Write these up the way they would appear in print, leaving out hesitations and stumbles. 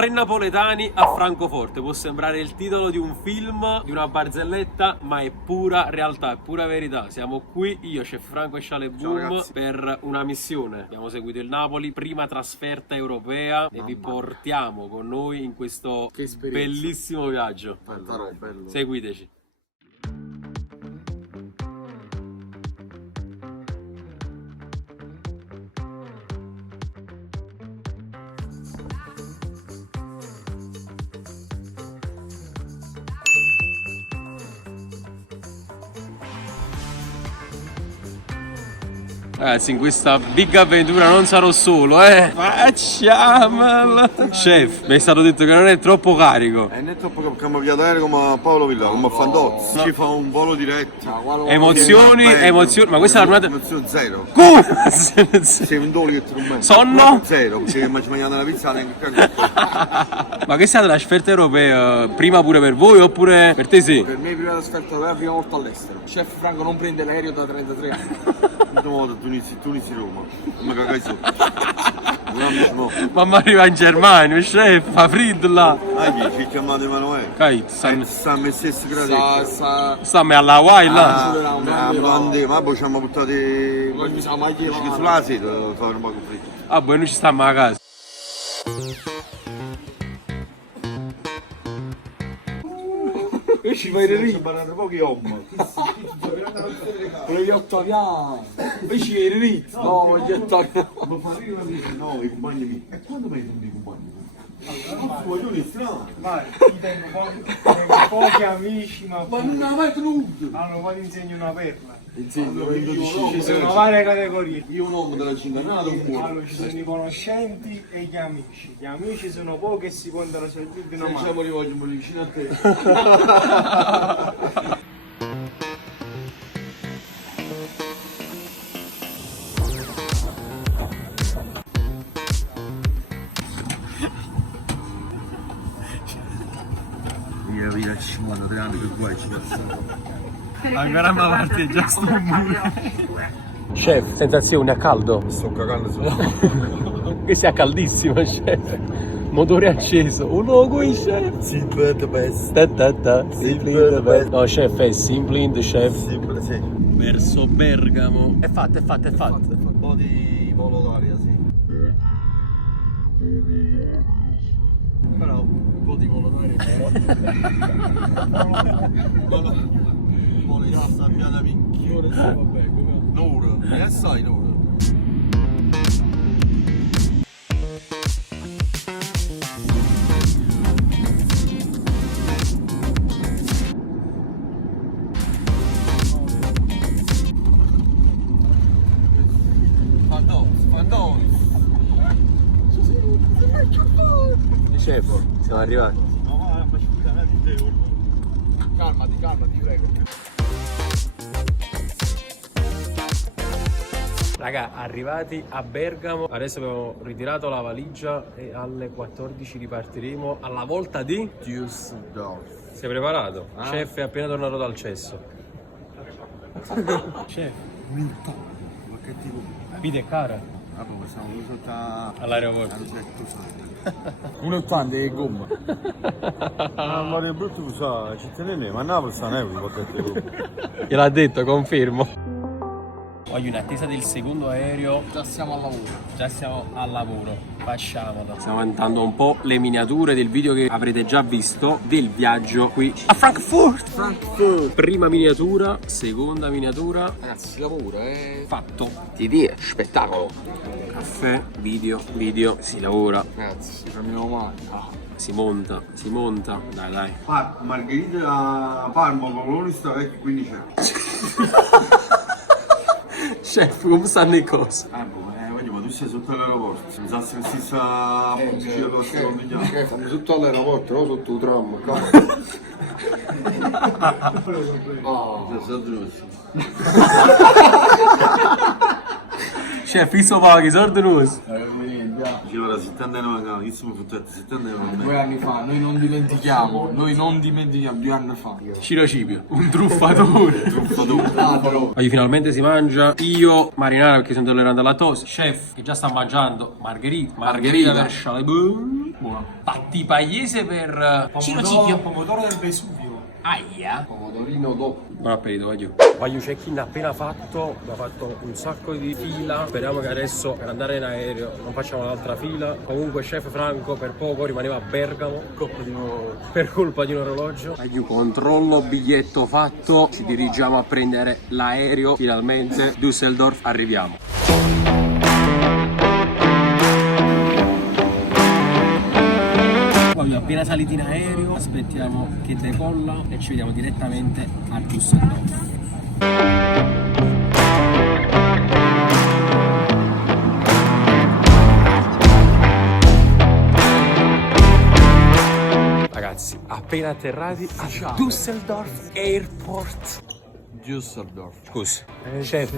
Tre napoletani a Francoforte. Può sembrare il titolo di un film, di una barzelletta, ma è pura realtà, è pura verità. Siamo qui, io, Chef Franco e Shale Boom, per una missione. Abbiamo seguito il Napoli, prima trasferta europea, e vi portiamo con noi in questo bellissimo viaggio. Bello. Seguiteci. Ragazzi, in questa big avventura non sarò solo, facciamola! Chef, mi è stato detto che non è troppo carico. Non è troppo che abbiamo via d'aereo come Paolo Villa, come Fantozzi. Ci fa un volo diretto. Emozioni, ma questa è la giornata... Emozione zero. Come? Sei un dolo che ti ruba. Sonno? Zero, perché mi ci mangiato la pizza neanche. Ma che è stata la scelta europea? Prima pure per voi oppure per te sì? Per me prima la scelta europea, prima volta all'estero. Chef Franco non prende l'aereo da 33 anni. Tunisi Roma, come cagai sotto. Mamma arriva in Germania, chef, fa freddo là. Ci chiamate Emanuele. Sta me stesso grado. Stiamo alla Hawaii là. Ma poi ci siamo buttati sulla sede per fare un po' di freddo. Ah, poi noi ci stiamo a casa. E ci fai Ci parlano pochi uomini. con gli ottaviani. Invece i rizzi. No, gli ottaviani. No, i compagni miei. E quando mai sono i compagni? Vai, io tengo pochi amici, ma non l'ha mai tenuto! allora poi ti insegno una perla. Ci Ci sono varie categorie. Io un uomo della cinquantina Allora ci sono i conoscenti e gli amici. Gli amici sono pochi e si contano sul dito di una mano. Facciamo rivolgermi vicino a te. Io avevo 53 anni per qua ci passavo. Ancora una parte già sto Chef, sensazione a caldo? Sto cagando sotto. Che sia caldissimo, chef. Motore acceso. Un logo, chef. Simple the best. Simply the best. No, chef, è simply in the chef. Simple, sì. Verso Bergamo. È fatto. Un po' di volo d'aria, sì. Però un po' di volo d'aria. Volo di rassa, abbiamo minchia. Un'ora, e sai un'ora. Chef, siamo arrivati. Calmati, prego. Raga, arrivati a Bergamo, adesso abbiamo ritirato la valigia e alle 14 ripartiremo alla volta di Düsseldorf. Sei preparato? Chef è appena tornato dal cesso. Chef, Ma che tipo? vita è cara Ah, poi siamo sotto all'aeroporto. 1,80 di gomma. Ma è brutto usare, ci tenere, ma a Napoli sta euro, Gliel'ha detto, confermo. Voglio in attesa del secondo aereo. Già siamo al lavoro. Facciamola. Stiamo andando un po' le miniature del video che avrete già visto del viaggio qui a Frankfurt. Prima miniatura, seconda miniatura. Ragazzi, si lavora, Fatto. TD, spettacolo. Caffè, video, si lavora, Ragazzi, si cammino male. si monta. Dai. Margherita a Parma, Coloni sta vecchio 15 anni. Chef, come stanno le cose? Voglio, ma tu sei sotto l'aeroporto. Mi sa che si sta pubblicità lo stiamo Siamo sotto all'aeroporto, no? Sotto il tram. Chef, io paghi, sordi nostri. Diceva 70 anni, che siamo fottati 70 anni. 2 anni fa, noi non dimentichiamo, 2 anni fa. Cirocipio, un truffatore. Ladro. Oggi finalmente si mangia. Io, marinara perché sono tollerante alla lattosio. Chef, che già sta mangiando margherita per Shale Boom. Buono. Patti pagliese per Ciro. Pomodoro del Vesuvio. Aia. Pomodorino dopo. Buon appetito, voglio. Voglio check-in appena fatto, abbiamo fatto un sacco di fila. Speriamo che adesso per andare in aereo non facciamo un'altra fila. Comunque chef Franco per poco rimaneva a Bergamo per colpa di un orologio. Voglio controllo, biglietto fatto. Ci dirigiamo a prendere l'aereo. Finalmente Düsseldorf, arriviamo. Voglio appena saliti in aereo, aspettiamo che decolla e ci vediamo direttamente a Düsseldorf. Ragazzi, appena atterrati a Düsseldorf Airport. Düsseldorf. Scusi, chef,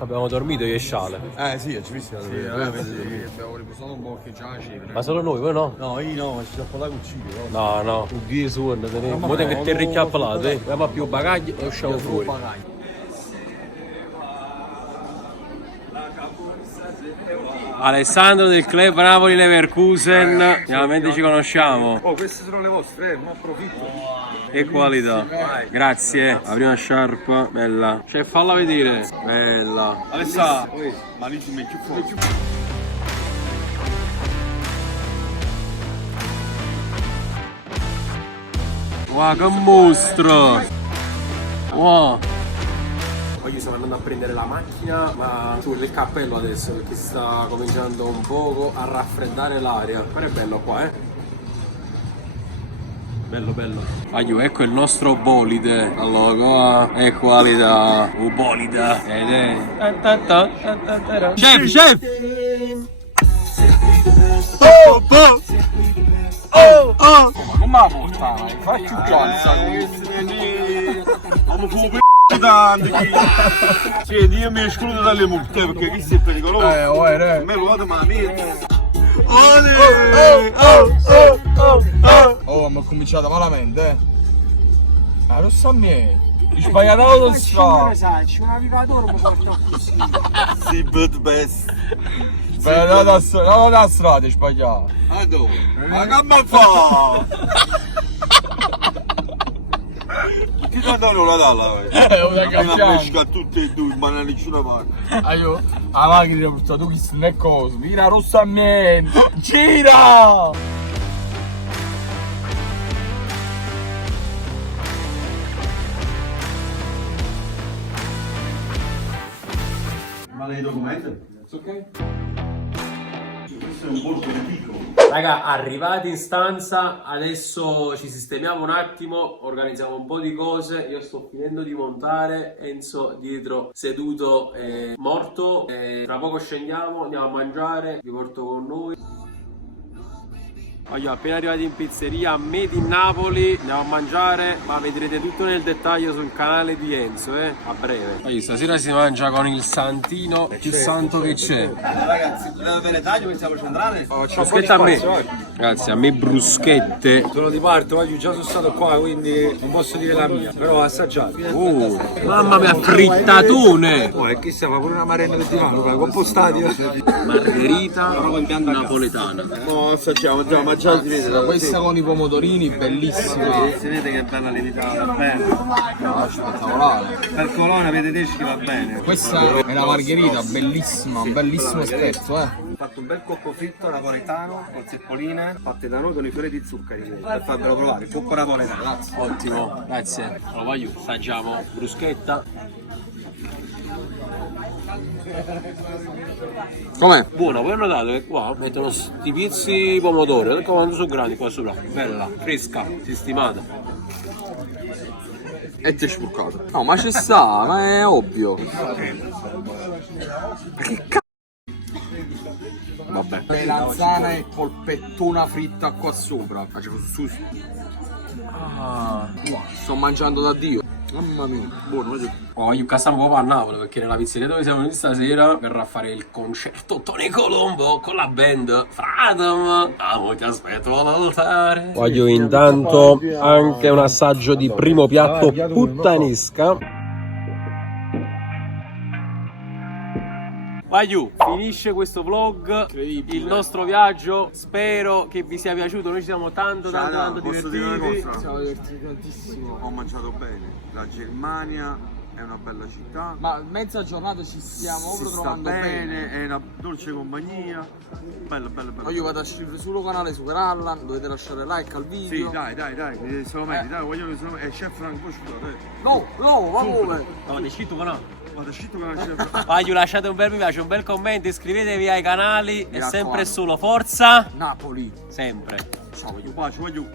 abbiamo dormito io e Sciale. Sì, ci visto. Abbiamo riposato un po' che già la cena. Ma solo noi, voi no? No, io no, ci sto parlando con Ciro. No. Un Dio su, andate. Voi che ti ricchiappalato, abbiamo più bagagli e usciamo fuori. Alessandro del club Napoli Leverkusen, finalmente ci conosciamo. Oh, queste sono le vostre, non approfitto. Che qualità, grazie. La prima sciarpa, bella. Cioè, falla vedere. Bella. Alessà, ma lì ci metti fuori. Wow, che mostro! Wow! Oggi stiamo andando a prendere la macchina, ma ci vuole il cappello adesso perché si sta cominciando un poco a raffreddare l'aria. Però è bello qua, Bello. Aiuto, ecco il nostro bolide. Allora, è qualità. Un bolide. Ed è. Chef! Oh! Come la portava? Facci un cazzo. Sì, io mi escludo dalle multe perché qui è pericoloso. A me lo vado ma Oh, ma ho cominciato malamente, Ma lo so a me. Ho sbagliato l'autostrada. C'è un navigatore che porta così. Sì, but best. Sbagliato la strada, ho sbagliato. Ma dove? Ma che fa? Ti danno la dalla, una pesca tutte e due, ma non nessuna parte. Io, la macchina ho portato questo non è cosa. Mira rossa a me. Gira! Ma nei documenti? Ok? Questo è un polpo di piccolo. Raga, arrivati in stanza, adesso ci sistemiamo un attimo, organizziamo un po' di cose. Io sto finendo di montare, Enzo dietro seduto è morto. Tra poco scendiamo, andiamo a mangiare, vi porto con noi. Voglio appena arrivati in pizzeria Made in Napoli, andiamo a mangiare, ma vedrete tutto nel dettaglio sul canale di Enzo, a breve. Poi stasera si mangia con il santino più santo che c'è. Ragazzi, per taglio pensiamo centrale? Bruschette a me. Ragazzi, a me bruschette. Sono di parte, ma io già sono stato qua, quindi non posso dire la mia, però assaggiate. Mamma mia, frittatone! Oh, e chi si fa pure una marina del divano, compostati. Margherita napoletana. No, assaggiamo, già mangiati, vedete. Questa con i pomodorini, bellissima. Si vede che è bella lievitata, va bene. No, spettacolare. Per colonna vedete che va bene. Questa è la margherita, bellissima, un bellissimo aspetto, Ho fatto un bel cocco fritto napoletano con zeppoline fatte da noi con i fiori di zuccheri per farvelo provare, il cocco napoletano. Ottimo, grazie. Allora, voglio, assaggiamo bruschetta. Com'è? Buono, poi ho notato che qua mettono sti pizzi di pomodoro, perché quando sono grandi qua sopra. Bella, fresca, sistemata. E ti è spurcato. No, ma ci sta, ma è ovvio. Che cazzo? Vabbè. Melanzana e polpettona fritta qua sopra. Facevo su. Sto mangiando da Dio. Mamma mia, buono, vedi? Oh, io castiamo proprio a Napoli perché nella pizzeria dove siamo venuti stasera verrà a fare il concerto Tony Colombo con la band Fradom. Amo, ti aspetto all'altare. Voglio intanto anche un assaggio di primo piatto puttanesca. Vai giù, finisce questo vlog, il nostro viaggio, spero che vi sia piaciuto, noi ci siamo tanto posso dire una divertiti. cosa? Siamo divertiti tantissimo. Ho mangiato bene, la Germania è una bella città. Ma mezza giornata ci stiamo si proprio sta trovando bene. è una dolce compagnia. Bella, bella, bella. Ma io vado a scrivere sul canale su Kerallan, dovete lasciare like al video. Sì, dai, se lo meriti, dai, voglio che se lo meriti. Chef Franco Sciuto, dai. No, va come? No, è scritto no. Vado scritto con la chef. Vai giù, lasciate un bel mi piace, un bel commento, iscrivetevi ai canali e sempre raccomando. solo forza, Napoli. sempre. Ciao, io. Bacio, voglio.